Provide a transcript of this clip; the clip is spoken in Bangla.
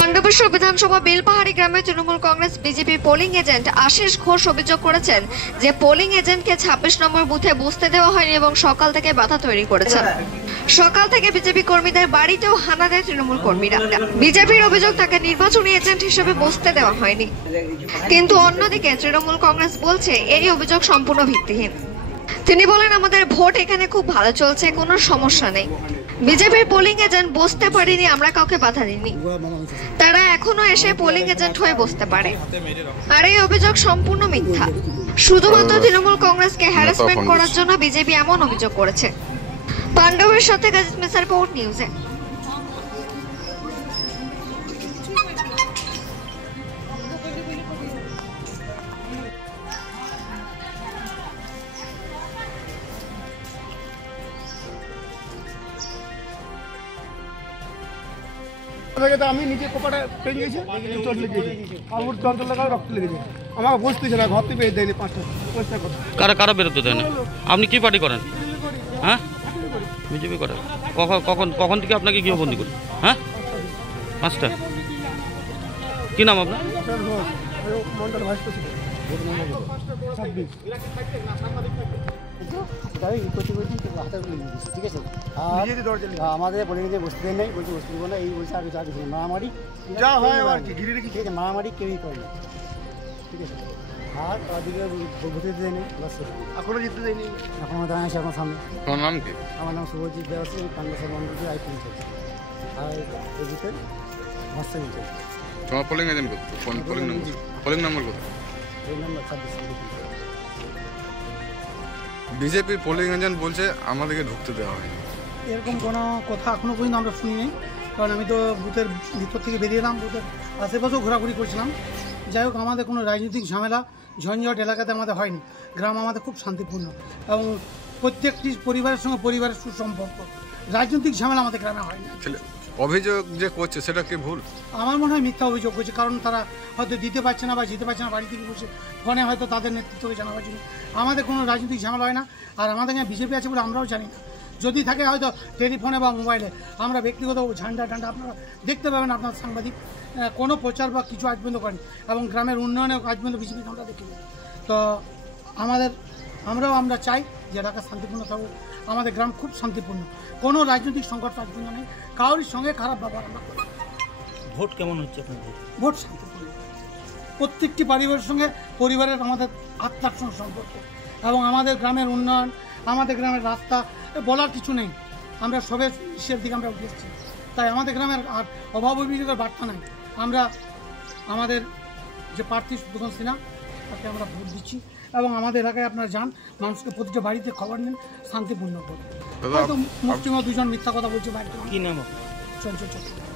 পাণ্ডবেশ্বর বিধানসভা বেলপাহাড়ি গ্রামে Trinamool Congress BJP polling agent Ashis Ghosh অভিযোগ করেছেন যে পোলিং এজেন্টকে 26 নম্বর বুথে বসতে দেওয়া হয়নি এবং সকাল থেকে বাধা তৈরি করেছেন। সকাল থেকে বিজেপি কর্মীদের বাড়িতেও হানা দেয় তৃণমূল কর্মীরা। বিজেপির অভিযোগ তাকে নির্বাচনী এজেন্ট হিসেবে বসতে দেওয়া হয়নি, কিন্তু অন্যদিকে তৃণমূল কংগ্রেস বলছে এই অভিযোগ সম্পূর্ণ ভিত্তিহীন। তিনি বলেন, আমাদের ভোট এখানে খুব ভালো চলছে, কোনো সমস্যা নেই। বিজেপির পোলিং এজেন্ট বসতে পারেনি, আমরা কাউকে বাধা দিইনি, তারা এখনো এসে পোলিং এজেন্ট হয়ে বসতে পারে। আর এই অভিযোগ সম্পূর্ণ মিথ্যা। শুধুমাত্র তৃণমূল কংগ্রেসকে হ্যারাসমেন্ট করার জন্য বিজেপি এমন অভিযোগ করেছে। পাণ্ডবের সাথে গাজীত মিসা রিপোর্ট নিউজে। আমি নিচে কোপাটা পেয়ে গেছি, চোট লেগেছে, আমার চঞ্চল লাগা রক্ত লেগেছে, আমাকে বসতেছে না, ঘর থেকে দেয়নি 5টা পয়সা কথা। কারা কারা বেরোতে দেয় না? আপনি কি পার্টি করেন? হ্যাঁ, বিজেপি করেন। কখন থেকে আপনাকে গৃহবন্দী করি? হ্যাঁ, 5টা। কি নাম আপনার? Mondal vice president. ঠিক আছে, আমাদের পোলিং এজেন্ট বসতে দেয় নাই, বলছে বসতে দেবো না, এই বলছে আর যা কিছু মারামারি যা হয় আর কি ঘিরে রেখে, ঠিক আছে, মারামারি কেউই করে না, ঠিক আছে। আর তাদেরকে ভোট দিতে দেয়নি, এখনো জিততে দেয়নি, এখনো দাঁড়ায় আছে আমার সামনে। তোমার নাম কি? আমার নাম শুভজিৎ দেওয়া আছে, পাণ্ডবেশ্বর মন্ডলকে আইপিএল চলছে, আর এই বুথে ভাষা চলছে। তোমার পোলিং এজেন্ট কোন পোলিং নম্বর কত? এই নম্বর 26। বিজেপির পোলিং এজেন্ট বলছে আমাদেরকে ঢুকতে দেওয়া হয়নি। এরকম কোনো কথা এখনও পর্যন্ত আমরা শুনিনি, কারণ আমি তো বুথের ভিতর থেকে বেরিয়ে এলাম, বুথের আশেপাশেও ঘোরাঘুরি করছিলাম। যাই হোক, আমাদের কোনো রাজনৈতিক ঝামেলা ঝঞ্ঝট এলাকাতে আমাদের হয়নি। গ্রাম আমাদের খুব শান্তিপূর্ণ এবং প্রত্যেকটি পরিবারের সঙ্গে পরিবারের সুসম্পর্ক। রাজনৈতিক ঝামেলা আমাদের গ্রামে হয়নি। অভিযোগ যে করছে সেটা কি ভুল? আমার মনে হয় মিথ্যা অভিযোগ করছে, কারণ তারা হয়তো দিতে পারছে না বা যেতে পারছে না, বাড়ি থেকে বসে ফোনে হয়তো তাদের নেতৃত্বকে জানাবার জন্য। আমাদের কোনো রাজনৈতিক ঝামেলা হয় না, আর আমাদের এখানে বিজেপি আছে বলে আমরাও জানি না। যদি থাকে হয়তো টেলিফোনে বা মোবাইলে, আমরা ব্যক্তিগত ঝান্ডা টান্ডা আপনারা দেখতে পাবেন, আপনার সাংবাদিক কোনো প্রচার বা কিছু আজ পর্যন্ত করেন, এবং গ্রামের উন্নয়নে আজ পর্যন্ত বিজেপিকে আমরা দেখিনি। তো আমরা চাই যে এলাকা শান্তিপূর্ণ থাকুক। আমাদের গ্রাম খুব শান্তিপূর্ণ, কোনো রাজনৈতিক সংকট আজ পর্যন্ত নেই, কারোর সঙ্গে খারাপ ব্যবহার আমরা করি। ভোট কেমন হচ্ছে আপনাদের? ভোট শান্তিপূর্ণ, প্রত্যেকটি পরিবারের সঙ্গে পরিবারের আমাদের আত্মার সঙ্গে সম্পর্ক, এবং আমাদের গ্রামের উন্নয়ন, আমাদের গ্রামের রাস্তা বলার কিছু নেই। আমরা সবে ঈশ্বরের দিকে আমরা উঠে এসেছি, তাই আমাদের গ্রামের আর অভাব অভিযোগের বার্তা নাই। আমরা আমাদের যে প্রার্থী সুদর্শন সিনহা, তাকে আমরা ভোট দিচ্ছি, এবং আমাদের এলাকায় আপনারা যান, মানুষকে প্রতিটা বাড়িতে খবর নেন, শান্তিপূর্ণ ভোট। হয়তো মুসলিমও 2জন মিথ্যা কথা বলছে বাড়িতে। কি নাম? চঞ্চল চক্রবর্তী।